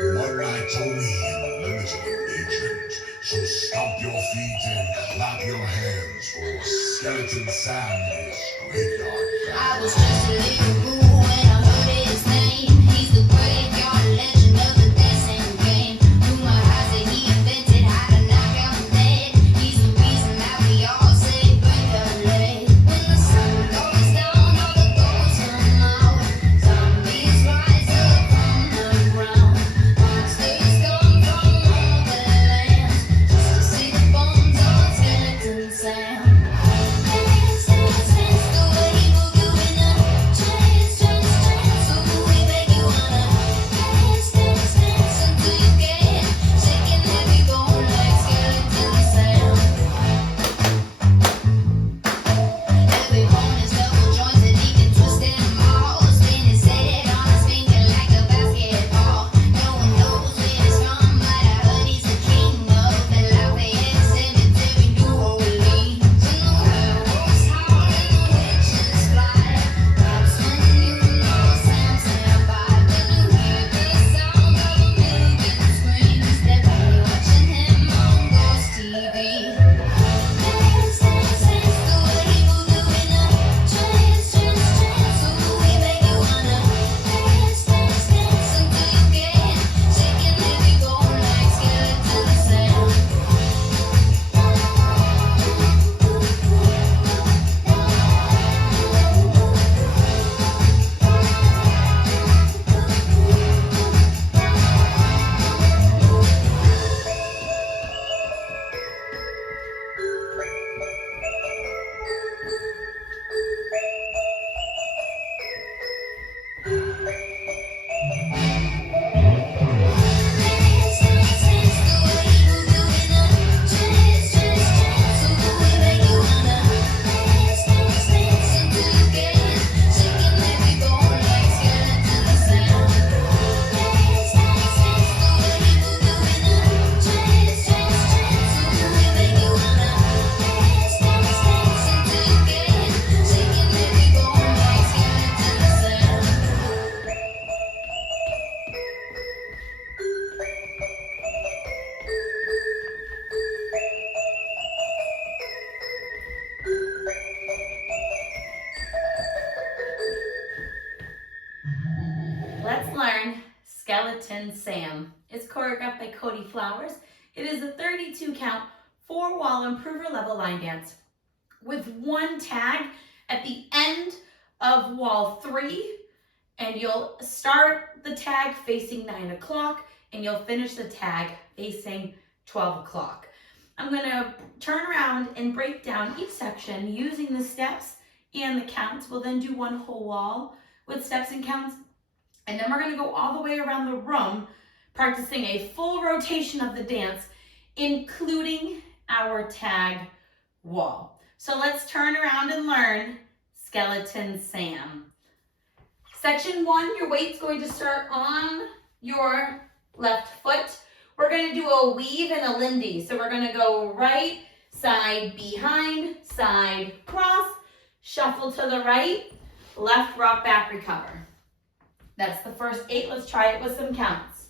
One night only in limited engagement. So stomp your feet and clap your hands for Skeleton Sam and his graveyard band. I was just a little fool when I heard his name. He's the graveyard legend of the dancing game. Rumor has it he invented how to knock out the dead. He's the reason that we all say break a leg. When the sun goes down, all the ghosts come out. Zombies rise up from the ground. Monsters come from all the lands just to see the bones of Skeleton Sam. Dance, dance, dance, the way he move you in the trance, trance, trance. So we make you wanna dance, dance, dance until you get shaking every bone like Skeleton Sam. Every bone is double jointed, he can twist them all. Spin his head on his finger like a basketball. No one knows where he's from, but I heard he's the king of the Lafayette Cemetery, New Orleans. When the werewolves howl and the witches fly, that's when you know Sam's nearby. When you hear the sound of a million screams, they're probably watching him on Ghost TV. Dance, dance, dance, the way he move you in a trance, trance, trance. So we make you wanna dance, dance, dance until you get shaking every bone like Skeleton Sam. Dance, dance, dance, the way he move you in a trance, trance, trance. So we make you wanna dance, dance, dance until you get shaking every bone like Skeleton Sam. Dance, dance, dance, the way he move you in a trance, trance, trance. So we make you wanna dance, dance, dance until you get shaking every bone like Skeleton Sam. Let's learn Skeleton Sam. It's choreographed by Cody Flowers. It is a 32 count, 4-wall improver level line dance with one tag at the end of wall 3, and you'll start the tag facing 9 o'clock and you'll finish the tag facing 12 o'clock. I'm gonna turn around and break down each section using the steps and the counts. We'll then do one whole wall with steps and counts. And then we're going to go all the way around the room, practicing a full rotation of the dance, including our tag wall. So let's turn around and learn Skeleton Sam. Section 1, your weight's going to start on your left foot. We're going to do a weave and a Lindy. So we're going to go right, side, behind, side, cross, shuffle to the right, left, rock, back, recover. That's the first 8. Let's try it with some counts.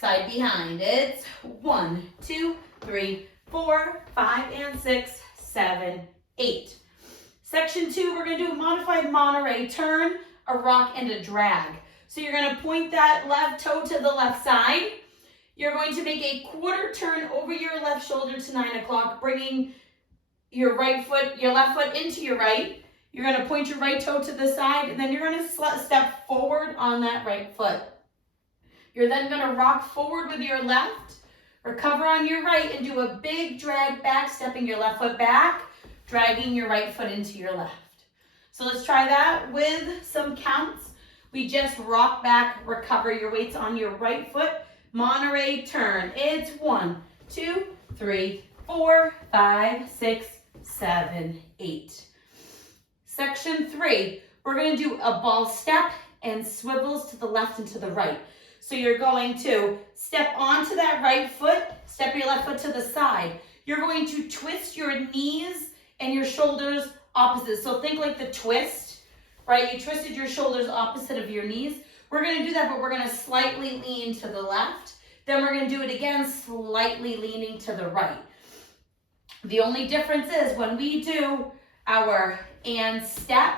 Side behind. It's 1, 2, 3, 4, 5, and 6, 7, 8. Section 2, we're going to do a modified Monterey turn, a rock, and a drag. So you're going to point that left toe to the left side. You're going to make a quarter turn over your left shoulder to 9 o'clock, bringing your left foot into your right. You're going to point your right toe to the side, and then you're going to step forward on that right foot. You're then going to rock forward with your left, recover on your right, and do a big drag back, stepping your left foot back, dragging your right foot into your left. So let's try that with some counts. We just rock back, recover your weights on your right foot, Monterey turn. It's 1, 2, 3, 4, 5, 6, 7, 8. Section 3, we're going to do a ball step and swivels to the left and to the right. So you're going to step onto that right foot, step your left foot to the side. You're going to twist your knees and your shoulders opposite. So think like the twist, right? You twisted your shoulders opposite of your knees. We're gonna do that, but we're gonna slightly lean to the left. Then we're gonna do it again, slightly leaning to the right. The only difference is when we do our and step,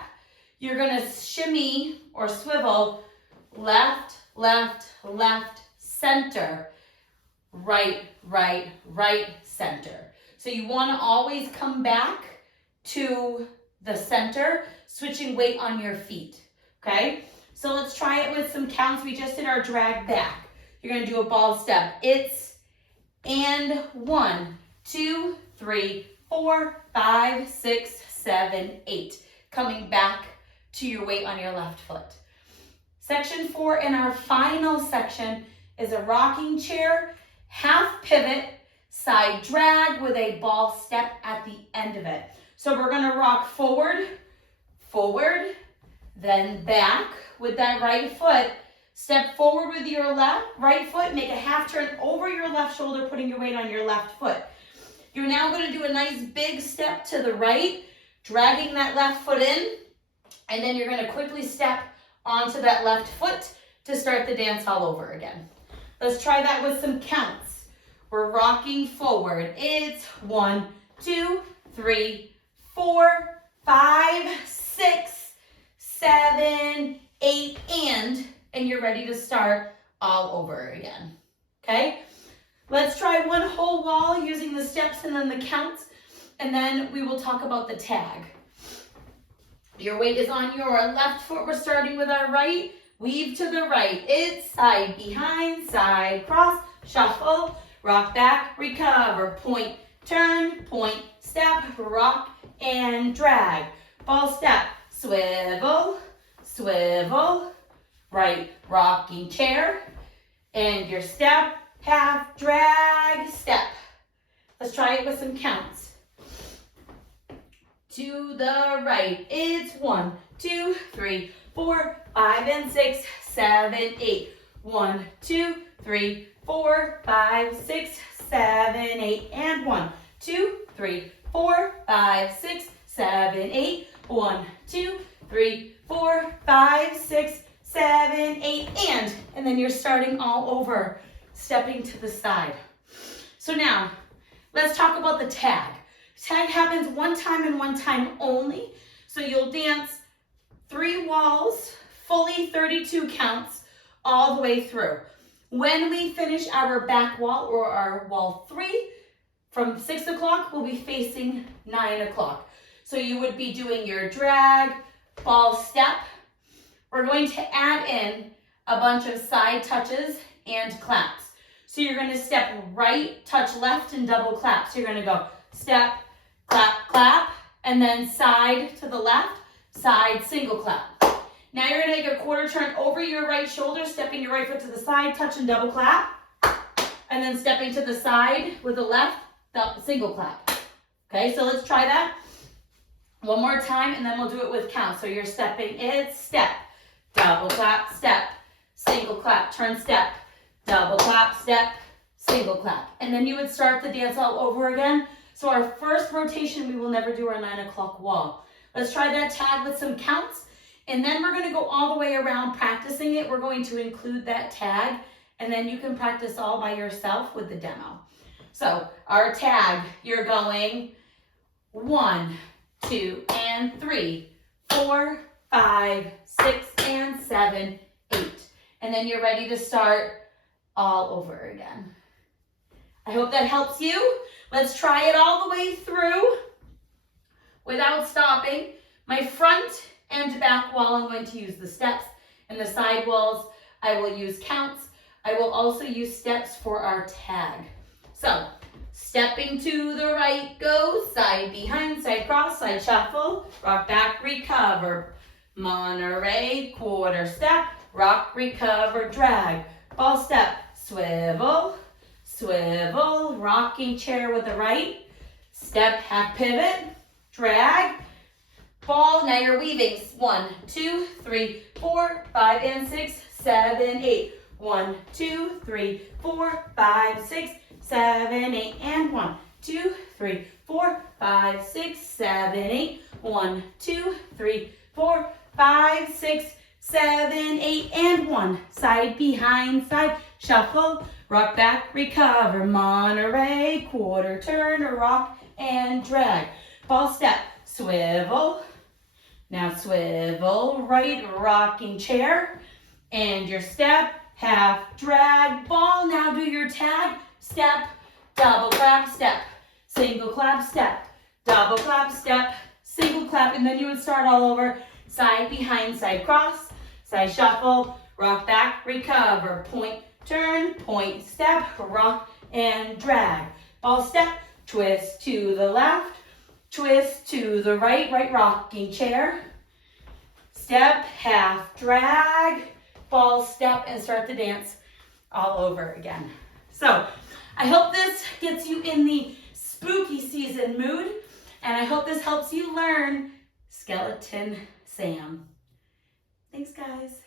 you're gonna shimmy or swivel left, left, left, center, right, right, right, center. So you wanna always come back to the center, switching weight on your feet, okay? So let's try it with some counts. We just did our drag back. You're gonna do a ball step. It's and 1, 2, 3, 4, 5, 6, 7, 8. Coming back to your weight on your left foot. Section 4 in our final section is a rocking chair, half pivot, side drag with a ball step at the end of it. So we're gonna rock forward, forward, then back with that right foot. Step forward with your right foot, make a half turn over your left shoulder, putting your weight on your left foot. You're now gonna do a nice big step to the right, dragging that left foot in, and then you're gonna quickly step onto that left foot to start the dance all over again. Let's try that with some counts. We're rocking forward. It's 1, 2, 3, 4, 5, 6, 7, 8, and you're ready to start all over again, okay? Let's try one whole wall using the steps and then the counts, and then we will talk about the tag. Your weight is on your left foot. We're starting with our right. Weave to the right. It's side, behind, side, cross, shuffle, rock back, recover, point, turn, point, step, rock, and drag. Ball step, swivel, swivel, right rocking chair, and your step, half drag, step. Let's try it with some counts. To the right, it's 1, 2, 3, 4, 5, and 6, 7, 8. 1, 2, 3, 4, 5, 6, 7, 8, and 1, 2, 3, 4, 5, 6, 7, 8. 1, 2, 3, 4, 5, 6, 7, 8, and then you're starting all over, stepping to the side. So now, let's talk about the tag. Tag happens one time and one time only. So you'll dance 3 walls, fully 32 counts, all the way through. When we finish our back wall or our wall 3, from 6 o'clock, we'll be facing 9 o'clock. So you would be doing your drag, ball step. We're going to add in a bunch of side touches and claps. So you're going to step right, touch left, and double clap. So you're going to go step, clap, clap, and then side to the left, side, single clap. Now you're going to make a quarter turn over your right shoulder, stepping your right foot to the side, touch and double clap, and then stepping to the side with the left, single clap. Okay, so let's try that one more time, and then we'll do it with count. So you're stepping, it's step, double clap, step, single clap, turn step, double clap, step, single clap. And then you would start the dance all over again. So our first rotation, we will never do our 9 o'clock wall. Let's try that tag with some counts. And then we're gonna go all the way around practicing it. We're going to include that tag, and then you can practice all by yourself with the demo. So our tag, you're going 1, 2, and 3, 4, 5, 6, and 7, 8. And then you're ready to start all over again. I hope that helps you. Let's try it all the way through without stopping. My front and back wall, I'm going to use the steps, and the side walls, I will use counts. I will also use steps for our tag. So, stepping to the right, go, side behind, side cross, side shuffle, rock back, recover, Monterey, quarter step, rock, recover, drag, ball step, swivel, swivel, rocking chair with the right, step, half pivot, drag, ball, now you're weaving, 1, 2, 3, 4, 5, and 6, 7, 8, 1, 2, 3, 4, 5, 6, 7, 8, and 1, 2, 3, 4, 5, 6, 7, 8, 1, 2, 3, 4, 5, 6, 7, 8, and 1. Side, behind, side, shuffle, rock back, recover, Monterey, quarter turn, rock and drag. Ball step, swivel, now swivel, right rocking chair, and your step, half drag, ball, now do your tag, step, double clap, step, single clap, step, double clap, step, single clap, and then you would start all over, side, behind, side cross, side shuffle, rock back, recover, point, turn, point, step, rock and drag. Ball step, twist to the left, twist to the right, right rocking chair, step, half drag, ball step, and start the dance all over again. So I hope this gets you in the spooky season mood, and I hope this helps you learn Skeleton Sam. Thanks, guys.